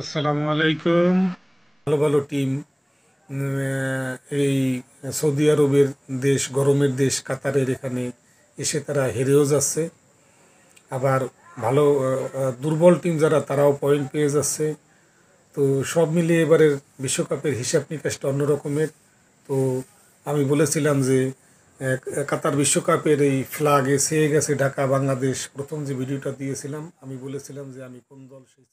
আসসালামু আলাইকুম। ভালো ভালো টিম এই সৌদি আরবের দেশ, গরমের দেশ কাতারের এখানে এসে তারা হেরেও যাচ্ছে। আবার ভালো দুর্বল টিম যারা তারাও পয়েন্ট পেয়ে যাচ্ছে। তো সব মিলিয়ে এবারের বিশ্বকাপের হিসাব নিকাশটা অন্যরকমের। তো আমি বলেছিলাম যে কাতার বিশ্বকাপের এই ফ্ল্যাগে ছেয়ে গেছে ঢাকা বাংলাদেশ, প্রথম যে ভিডিওটা দিয়েছিলাম আমি বলেছিলাম যে আমি কোন দল সেই